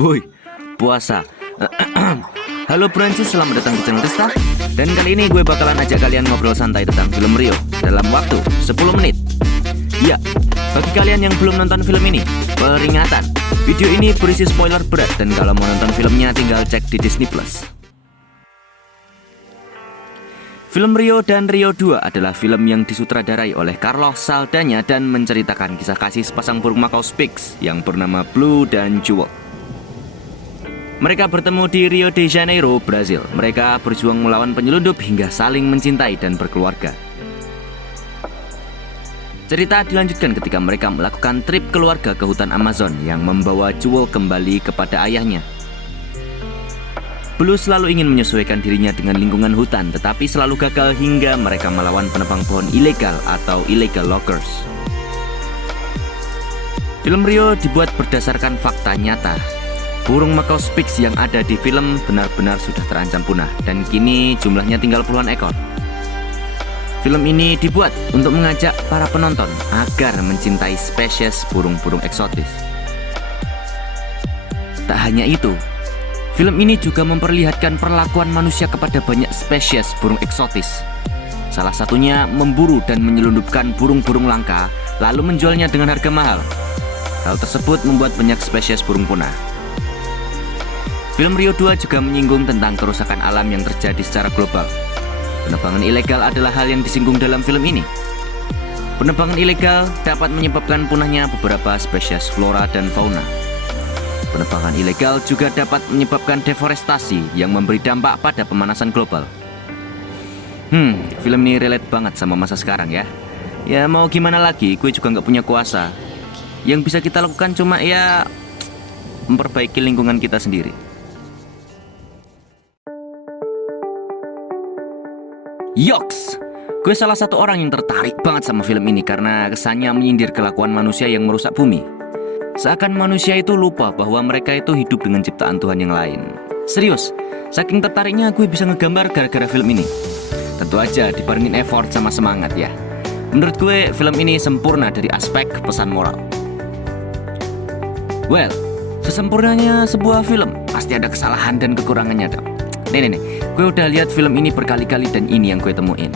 Boy, puasa. Halo Prancis, selamat datang di channel Testa. Dan kali ini gue bakalan ajak kalian ngobrol santai tentang film Rio dalam waktu 10 menit. Ya, bagi kalian yang belum nonton film ini, peringatan, video ini berisi spoiler berat. Dan kalau mau nonton filmnya tinggal cek di Disney Plus. Film Rio dan Rio 2 adalah film yang disutradarai oleh Carlos Saldanha dan menceritakan kisah kasih sepasang burung Macau Spix yang bernama Blue dan Jewel. Mereka bertemu di Rio de Janeiro, Brazil. Mereka berjuang melawan penyelundup hingga saling mencintai dan berkeluarga. Cerita dilanjutkan ketika mereka melakukan trip keluarga ke hutan Amazon yang membawa Jewel kembali kepada ayahnya. Blue selalu ingin menyesuaikan dirinya dengan lingkungan hutan, tetapi selalu gagal hingga mereka melawan penebang pohon ilegal atau illegal loggers. Film Rio dibuat berdasarkan fakta nyata. Burung Macau Spix yang ada di film benar-benar sudah terancam punah dan kini jumlahnya tinggal puluhan ekor. Film ini dibuat untuk mengajak para penonton agar mencintai spesies burung-burung eksotis. Tak hanya itu, film ini juga memperlihatkan perlakuan manusia kepada banyak spesies burung eksotis. Salah satunya memburu dan menyelundupkan burung-burung langka lalu menjualnya dengan harga mahal. Hal tersebut membuat banyak spesies burung punah. Film Rio 2 juga menyinggung tentang kerusakan alam yang terjadi secara global. Penebangan ilegal adalah hal yang disinggung dalam film ini. Penebangan ilegal dapat menyebabkan punahnya beberapa spesies flora dan fauna. Penebangan ilegal juga dapat menyebabkan deforestasi yang memberi dampak pada pemanasan global. Film ini relate banget sama masa sekarang ya. Ya mau gimana lagi, gue juga gak punya kuasa. Yang bisa kita lakukan cuma ya memperbaiki lingkungan kita sendiri. Yoks! Gue salah satu orang yang tertarik banget sama film ini karena kesannya menyindir kelakuan manusia yang merusak bumi. Seakan manusia itu lupa bahwa mereka itu hidup dengan ciptaan Tuhan yang lain. Serius, saking tertariknya gue bisa ngegambar gara-gara film ini. Tentu aja dibarengin effort sama semangat ya. Menurut gue film ini sempurna dari aspek pesan moral. Well, sesempurnanya sebuah film pasti ada kesalahan dan kekurangannya dong. Nih, gue udah lihat film ini berkali-kali dan ini yang gue temuin.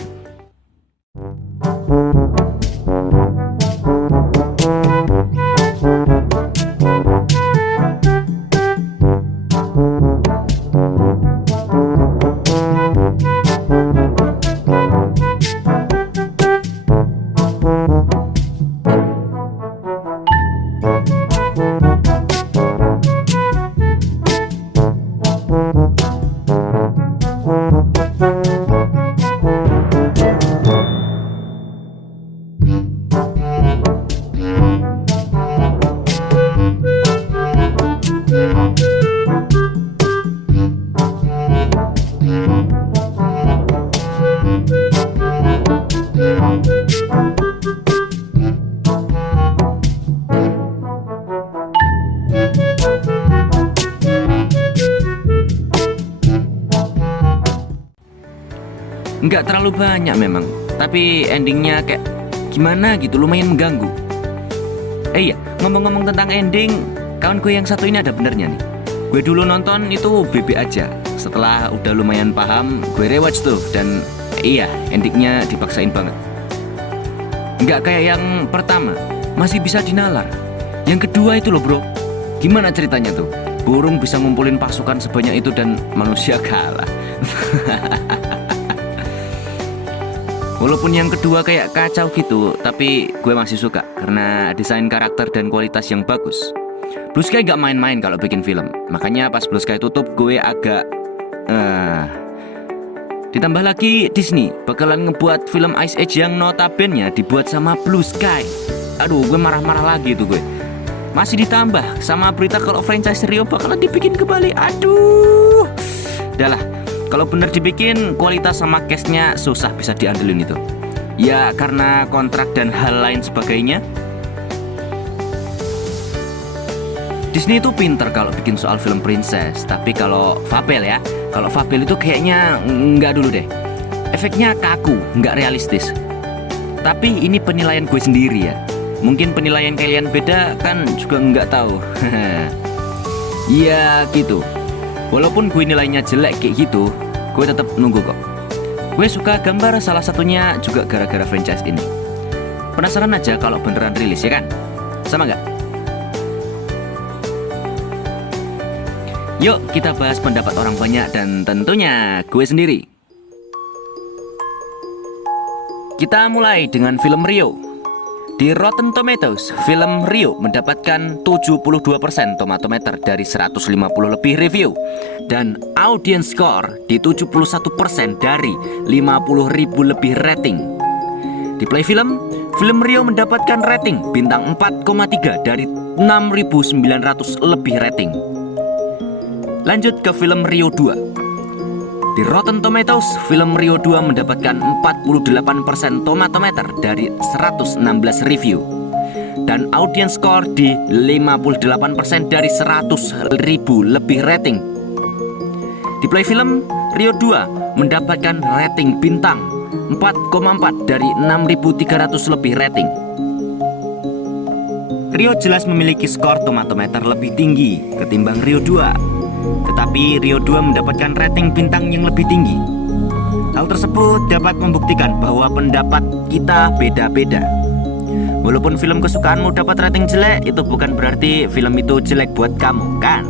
Nggak terlalu banyak memang, tapi endingnya kayak gimana gitu, lumayan mengganggu. Iya, ngomong-ngomong tentang ending, kawan gue yang satu ini ada benernya nih. Gue dulu nonton itu BB aja. Setelah udah lumayan paham, gue rewatch tuh. Dan iya, endingnya dipaksain banget. Nggak kayak yang pertama, masih bisa dinalar. Yang kedua itu loh bro, gimana ceritanya tuh? Burung bisa ngumpulin pasukan sebanyak itu dan manusia kalah. Walaupun yang kedua kayak kacau gitu, tapi gue masih suka karena desain karakter dan kualitas yang bagus. Blue Sky gak main-main kalau bikin film. Makanya pas Blue Sky tutup gue agak ditambah lagi Disney bakalan ngebuat film Ice Age yang notabene dibuat sama Blue Sky. Aduh, gue marah-marah lagi tuh gue. Masih ditambah sama berita kalau franchise Rio bakalan dibikin kembali. Aduh. Udahlah, kalau bener dibikin, kualitas sama cast-nya susah bisa diandelin itu. Ya karena kontrak dan hal lain sebagainya. Disney itu pinter kalau bikin soal film princess. Tapi kalau Fabel ya, kalau Fabel itu kayaknya nggak dulu deh. Efeknya kaku, nggak realistis. Tapi ini penilaian gue sendiri ya. Mungkin penilaian kalian beda kan juga nggak tahu. Ya gitu. Walaupun gue nilainya jelek kayak gitu, gue tetap nunggu kok. Gue suka gambar, salah satunya juga gara-gara franchise ini. Penasaran aja kalau beneran rilis ya kan? Sama nggak? Yuk kita bahas pendapat orang banyak dan tentunya gue sendiri. Kita mulai dengan film Rio. Di Rotten Tomatoes, film Rio mendapatkan 72% tomatometer dari 150 lebih review dan audience score di 71% dari 50.000 lebih rating. Di Play Film Rio mendapatkan rating bintang 4,3 dari 6.900 lebih rating. Lanjut ke film Rio 2. Di Rotten Tomatoes, film Rio 2 mendapatkan 48% tomatometer dari 116 review dan audience score di 58% dari 100.000 lebih rating. Di Play Film, Rio 2 mendapatkan rating bintang 4,4 dari 6.300 lebih rating. Rio jelas memiliki skor tomatometer lebih tinggi ketimbang Rio 2. Tetapi Rio 2 mendapatkan rating bintang yang lebih tinggi. Hal tersebut dapat membuktikan bahwa pendapat kita beda-beda. Walaupun film kesukaanmu dapat rating jelek, itu bukan berarti film itu jelek buat kamu, kan?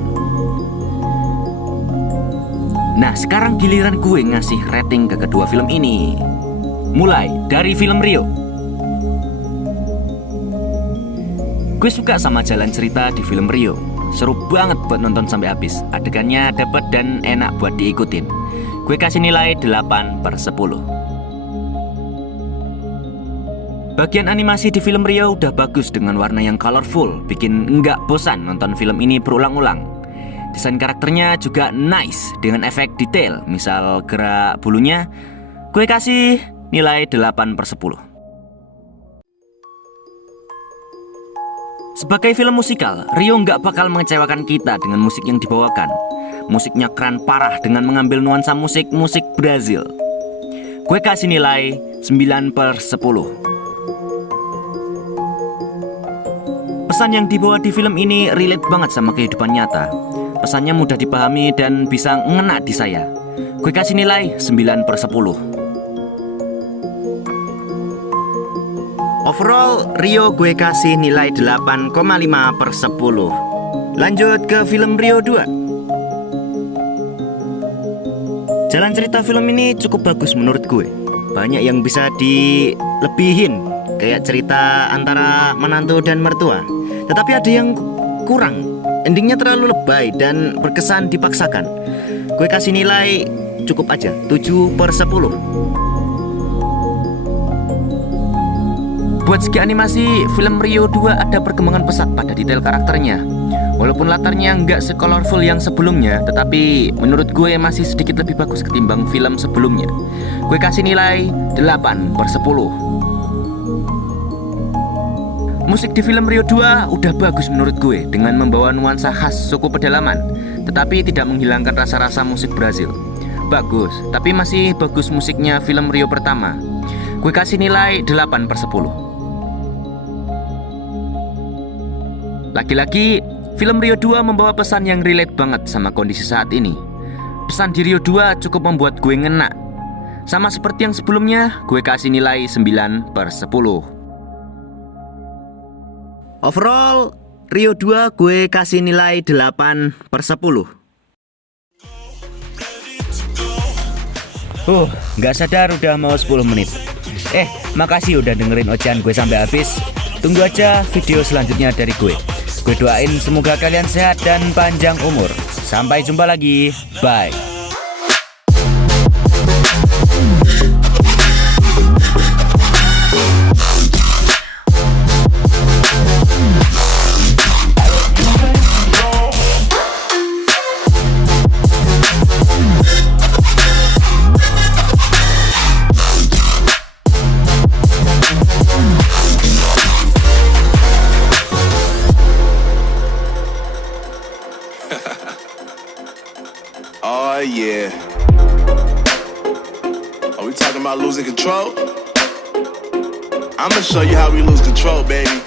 Nah, sekarang giliran gue ngasih rating ke kedua film ini. Mulai dari film Rio. Gue suka sama jalan cerita di film Rio. Seru banget buat nonton sampai habis. Adegannya dapet dan enak buat diikutin. Gue kasih nilai 8/10. Bagian animasi di film Rio udah bagus dengan warna yang colorful, bikin nggak bosan nonton film ini berulang-ulang. Desain karakternya juga nice dengan efek detail, misal gerak bulunya. Gue kasih nilai 8/10. Sebagai film musikal, Rio nggak bakal mengecewakan kita dengan musik yang dibawakan. Musiknya keren parah dengan mengambil nuansa musik Brazil. Gue kasih nilai 9/10. Pesan yang dibawa di film ini relate banget sama kehidupan nyata. Pesannya mudah dipahami dan bisa ngena di saya. Gue kasih nilai 9/10. Overall, Rio gue kasih nilai 8,5/10. Lanjut ke film Rio 2. Jalan cerita film ini cukup bagus menurut gue. Banyak yang bisa dilebihin, kayak cerita antara menantu dan mertua. Tetapi ada yang kurang. Endingnya terlalu lebay dan berkesan dipaksakan. Gue kasih nilai cukup aja, 7/10. Buat segi animasi, film Rio 2 ada perkembangan pesat pada detail karakternya. Walaupun latarnya nggak se-colorful yang sebelumnya, tetapi menurut gue masih sedikit lebih bagus ketimbang film sebelumnya. Gue kasih nilai 8/10. Musik di film Rio 2 udah bagus menurut gue, dengan membawa nuansa khas suku pedalaman, tetapi tidak menghilangkan rasa-rasa musik Brazil. Bagus, tapi masih bagus musiknya film Rio pertama. Gue kasih nilai 8/10. Lagi-lagi, film Rio 2 membawa pesan yang relate banget sama kondisi saat ini. Pesan di Rio 2 cukup membuat gue ngena. Sama seperti yang sebelumnya, gue kasih nilai 9/10. Overall, Rio 2 gue kasih nilai 8/10. Nggak sadar udah mau 10 menit. Makasih udah dengerin ocehan gue sampai habis. Tunggu aja video selanjutnya dari gue. Gue doain semoga kalian sehat dan panjang umur. Sampai jumpa lagi. Bye. Oh yeah. Are we talking about losing control? I'm gonna show you how we lose control, baby.